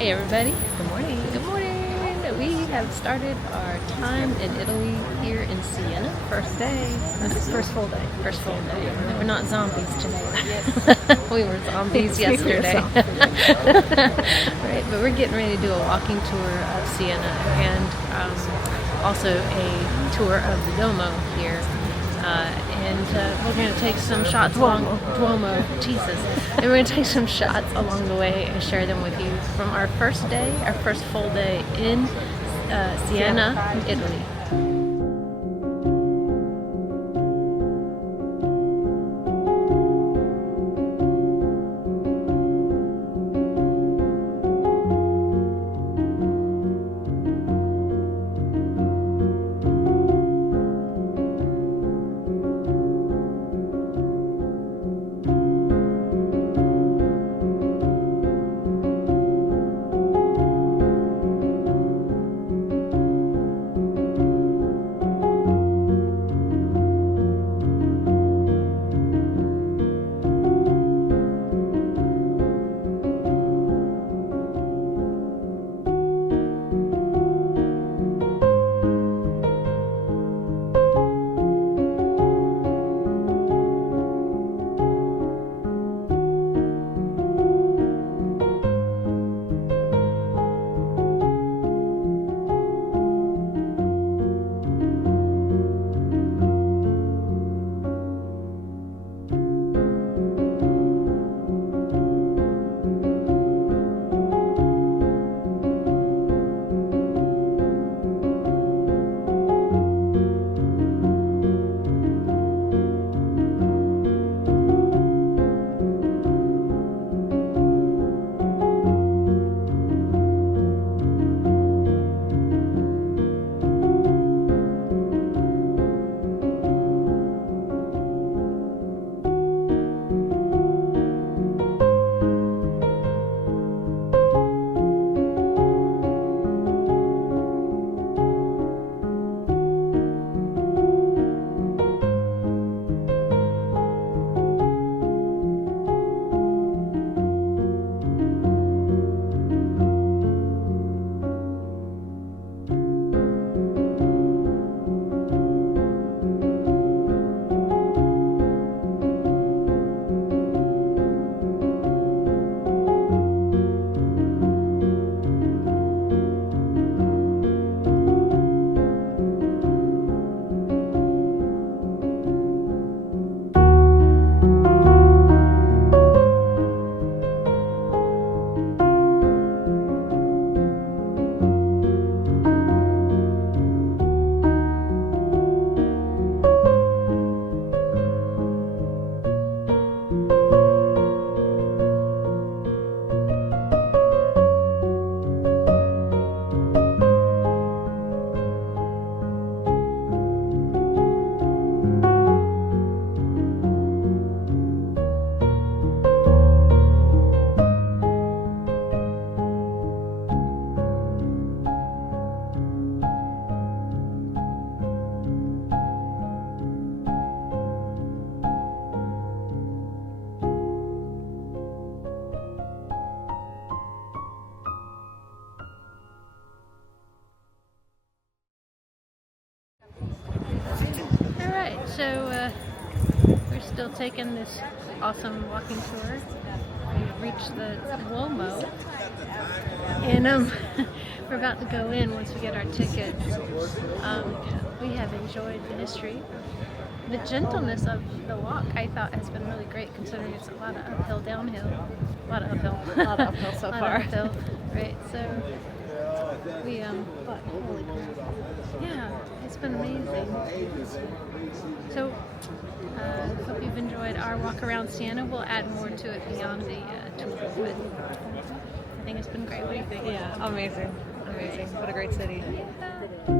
Hey everybody. Good morning. Good morning. We have started our time in Italy here in Siena. First day. First full day. First full day. We're not zombies today. Yes. We were zombies yesterday. Right, but we're getting ready to do a walking tour of Siena and also a tour of the Duomo here. And we're going to take some shots Duomo, Jesus. And we're going to take some shots along the way and share them with you from our first day, our first full day in Siena, Italy. Alright, so we're still taking this awesome walking tour. We've reached the Duomo, and we're about to go in once we get our tickets. We have enjoyed the history. The gentleness of the walk, I thought, has been really great considering it's a lot of uphill, downhill. A lot of uphill So far. Uphill, right? So we holy crap. Yeah, it's been amazing. So hope you've enjoyed our walk around Siena. We'll add more to it beyond the tour, but I think it's been great. What do you think? Yeah, amazing. What a great city. Yeah.